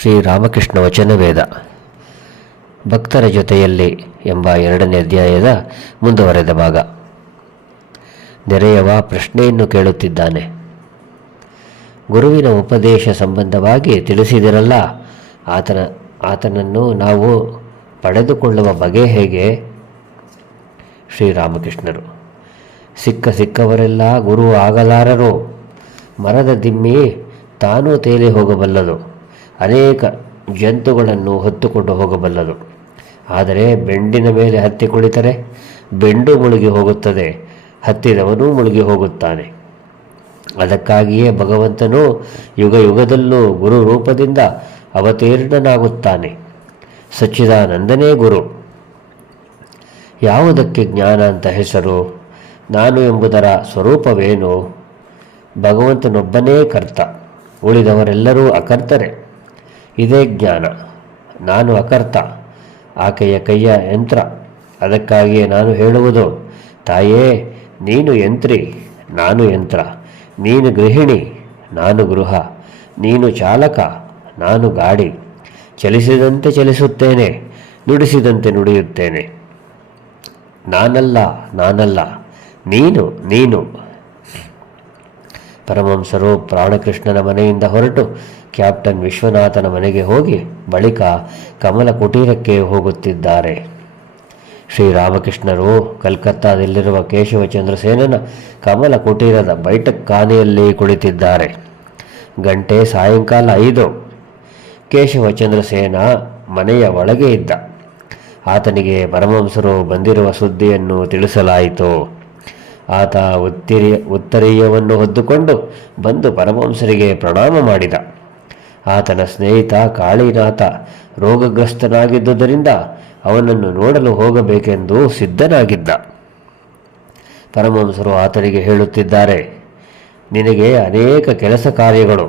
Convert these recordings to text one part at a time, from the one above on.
ಶ್ರೀರಾಮಕೃಷ್ಣ ವಚನವೇದ ಭಕ್ತರ ಜೊತೆಯಲ್ಲಿ ಎಂಬ 2ನೇ ಅಧ್ಯಾಯದ ಮುಂದುವರೆದ ಭಾಗ. ನೆರೆಯವ ಪ್ರಶ್ನೆಯನ್ನು ಕೇಳುತ್ತಿದ್ದಾನೆ. ಗುರುವಿನ ಉಪದೇಶ ಸಂಬಂಧವಾಗಿ ತಿಳಿಸಿದಿರಲ್ಲ, ಆತನನ್ನು ನಾವು ಪಡೆದುಕೊಳ್ಳುವ ಬಗೆ ಹೇಗೆ? ಶ್ರೀರಾಮಕೃಷ್ಣರು: ಸಿಕ್ಕವರೆಲ್ಲ ಗುರು ಆಗಲಾರರು. ಮರದ ದಿಮ್ಮಿ ತಾನೂ ತೇಲಿ ಹೋಗಬಲ್ಲದು, ಅನೇಕ ಜಂತುಗಳನ್ನು ಹೊತ್ತುಕೊಂಡು ಹೋಗಬಲ್ಲದು. ಆದರೆ ಬೆಂಡಿನ ಮೇಲೆ ಹತ್ತಿ ಕುಳಿತರೆ ಬೆಂಡು ಮುಳುಗಿ ಹೋಗುತ್ತದೆ, ಹತ್ತಿದವನೂ ಮುಳುಗಿ ಹೋಗುತ್ತಾನೆ. ಅದಕ್ಕಾಗಿಯೇ ಭಗವಂತನು ಯುಗ ಯುಗದಲ್ಲೂ ಗುರು ರೂಪದಿಂದ ಅವತೀರ್ಣನಾಗುತ್ತಾನೆ. ಸಚ್ಚಿದಾನಂದನೇ ಗುರು. ಯಾವುದಕ್ಕೆ ಜ್ಞಾನ ಅಂತ ಹೆಸರು? ನಾನು ಎಂಬುದರ ಸ್ವರೂಪವೇನು? ಭಗವಂತನೊಬ್ಬನೇ ಕರ್ತ, ಉಳಿದವರೆಲ್ಲರೂ ಅಕರ್ತರೆ. ಇದೇ ಜ್ಞಾನ. ನಾನು ಅಕರ್ತ, ಆಕೆಯ ಕೈಯ ಯಂತ್ರ. ಅದಕ್ಕಾಗಿಯೇ ನಾನು ಹೇಳುವುದು, ತಾಯೇ ನೀನು ಯಂತ್ರಿ, ನಾನು ಯಂತ್ರ. ನೀನು ಗೃಹಿಣಿ, ನಾನು ಗೃಹ. ನೀನು ಚಾಲಕ, ನಾನು ಗಾಡಿ. ಚಲಿಸಿದಂತೆ ಚಲಿಸುತ್ತೇನೆ, ನುಡಿಸಿದಂತೆ ನುಡಿಯುತ್ತೇನೆ. ನಾನಲ್ಲ, ನೀನು. ಪರಮಹಂಸರು ಪ್ರಾಣಕೃಷ್ಣನ ಮನೆಯಿಂದ ಹೊರಟು ಕ್ಯಾಪ್ಟನ್ ವಿಶ್ವನಾಥನ ಮನೆಗೆ ಹೋಗಿ ಬಳಿಕ ಕಮಲ ಕುಟೀರಕ್ಕೆ ಹೋಗುತ್ತಿದ್ದಾರೆ. ಶ್ರೀರಾಮಕೃಷ್ಣರು ಕಲ್ಕತ್ತಾದಲ್ಲಿರುವ ಕೇಶವಚಂದ್ರ ಸೇನನ ಕಮಲ ಕುಟೀರದ ಬೈಠಕ್ ಖಾನೆಯಲ್ಲಿ ಕುಳಿತಿದ್ದಾರೆ. ಗಂಟೆ ಸಾಯಂಕಾಲ 5. ಕೇಶವಚಂದ್ರ ಸೇನ ಮನೆಯ ಒಳಗೆ ಇದ್ದ. ಆತನಿಗೆ ಪರಮಹಂಸರು ಬಂದಿರುವ ಸುದ್ದಿಯನ್ನು ತಿಳಿಸಲಾಯಿತು. ಆತ ಉತ್ತರೀಯವನ್ನು ಹೊದ್ದುಕೊಂಡು ಬಂದು ಪರಮಹಂಸರಿಗೆ ಪ್ರಣಾಮ ಮಾಡಿದ. ಆತನ ಸ್ನೇಹಿತ ಕಾಳಿನಾಥ ರೋಗಗ್ರಸ್ತನಾಗಿದ್ದುದರಿಂದ ಅವನನ್ನು ನೋಡಲು ಹೋಗಬೇಕೆಂದು ಸಿದ್ಧನಾಗಿದ್ದ. ಪರಮಹಂಸರು ಆತನಿಗೆ ಹೇಳುತ್ತಿದ್ದಾರೆ, ನಿನಗೆ ಅನೇಕ ಕೆಲಸ ಕಾರ್ಯಗಳು,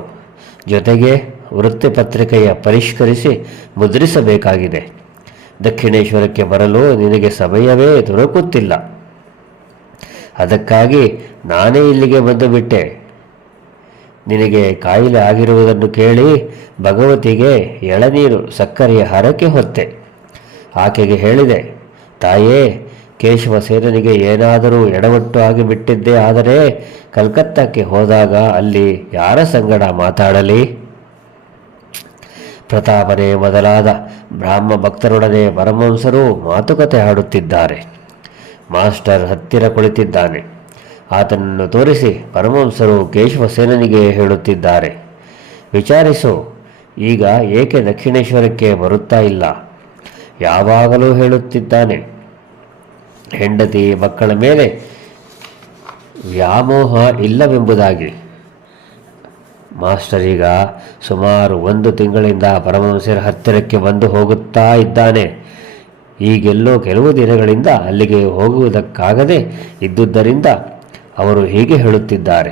ಜೊತೆಗೆ ವೃತ್ತಪತ್ರಿಕೆಯ ಪರಿಷ್ಕರಿಸಿ ಮುದ್ರಿಸಬೇಕಾಗಿದೆ. ದಕ್ಷಿಣೇಶ್ವರಕ್ಕೆ ಬರಲು ನಿನಗೆ ಸಮಯವೇ ದೊರಕುತ್ತಿಲ್ಲ. ಅದಕ್ಕಾಗಿ ನಾನೇ ಇಲ್ಲಿಗೆ ಬಂದು ಬಿಟ್ಟೆ. ನಿನಗೆ ಕಾಯಿಲೆ ಆಗಿರುವುದನ್ನು ಕೇಳಿ ಭಗವತಿಗೆ ಎಳನೀರು ಸಕ್ಕರೆಯ ಹರಕೆ ಹೊತ್ತೆ. ಆಕೆಗೆ ಹೇಳಿದೆ, ತಾಯೇ ಕೇಶವಸೇನನಿಗೆ ಏನಾದರೂ ಎಡವಟ್ಟು ಆಗಿಬಿಟ್ಟಿದ್ದೇ ಆದರೆ ಕಲ್ಕತ್ತಾಕ್ಕೆ ಹೋದಾಗ ಅಲ್ಲಿ ಯಾರ ಸಂಗಡ ಮಾತಾಡಲಿ? ಪ್ರತಾಪನೇ ಮೊದಲಾದ ಬ್ರಾಹ್ಮ ಭಕ್ತರೊಡನೆ ಪರಮಹಂಸರು ಮಾತುಕತೆ ಆಡುತ್ತಿದ್ದಾರೆ. ಮಾಸ್ಟರ್ ಹತ್ತಿರ ಕುಳಿತಿದ್ದಾನೆ. ಆತನನ್ನು ತೋರಿಸಿ ಪರಮಹಂಸರು ಕೇಶವಸೇನನಿಗೆ ಹೇಳುತ್ತಿದ್ದಾರೆ, ವಿಚಾರಿಸು, ಈಗ ಏಕೆ ದಕ್ಷಿಣೇಶ್ವರಕ್ಕೆ ಬರುತ್ತಾ ಇಲ್ಲ? ಯಾವಾಗಲೂ ಹೇಳುತ್ತಿದ್ದಾನೆ, ಹೆಂಡತಿ ಮಕ್ಕಳ ಮೇಲೆ ವ್ಯಾಮೋಹ ಇಲ್ಲವೆಂಬುದಾಗಿ. ಮಾಸ್ಟರ್ ಈಗ ಸುಮಾರು 1 ತಿಂಗಳಿಂದ ಪರಮಹಂಸರ ಹತ್ತಿರಕ್ಕೆ ಬಂದು ಹೋಗುತ್ತಾ ಇದ್ದಾನೆ. ಈಗೆಲ್ಲೋ ಕೆಲವು ದಿನಗಳಿಂದ ಅಲ್ಲಿಗೆ ಹೋಗುವುದಕ್ಕಾಗದೆ ಇದ್ದುದರಿಂದ ಅವರು ಹೀಗೆ ಹೇಳುತ್ತಿದ್ದಾರೆ.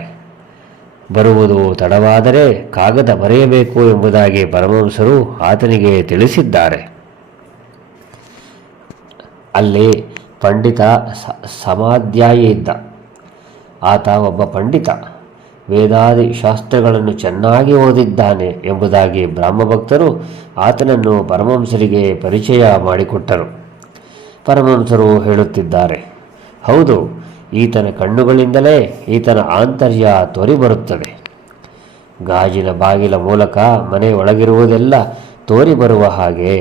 ಬರುವುದು ತಡವಾದರೆ ಕಾಗದ ಬರೆಯಬೇಕು ಎಂಬುದಾಗಿ ಪರಮಹಂಸರು ಆತನಿಗೆ ತಿಳಿಸಿದ್ದಾರೆ. ಅಲ್ಲಿ ಪಂಡಿತ ಸಮಾಧ್ಯಾಯಿ ಇದ್ದ. ಆತ ಒಬ್ಬ ಪಂಡಿತ, ವೇದಾದಿ ಶಾಸ್ತ್ರಗಳನ್ನು ಚೆನ್ನಾಗಿ ಓದಿದ್ದಾನೆ ಎಂಬುದಾಗಿ ಬ್ರಾಹ್ಮಭಕ್ತರು ಆತನನ್ನು ಪರಮಹಂಸರಿಗೆ ಪರಿಚಯ ಮಾಡಿಕೊಟ್ಟರು. ಪರಮಹಂಸರು ಹೇಳುತ್ತಿದ್ದಾರೆ, ಹೌದು, ಈತನ ಕಣ್ಣುಗಳಿಂದಲೇ ಈತನ ಆಂತರ್ಯ ತೋರಿಬರುತ್ತದೆ. ಗಾಜಿನ ಬಾಗಿಲ ಮೂಲಕ ಮನೆ ಒಳಗಿರುವುದೆಲ್ಲ ತೋರಿಬರುವ ಹಾಗೆ.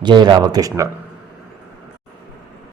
ಜೈ ರಾಮಕೃಷ್ಣ.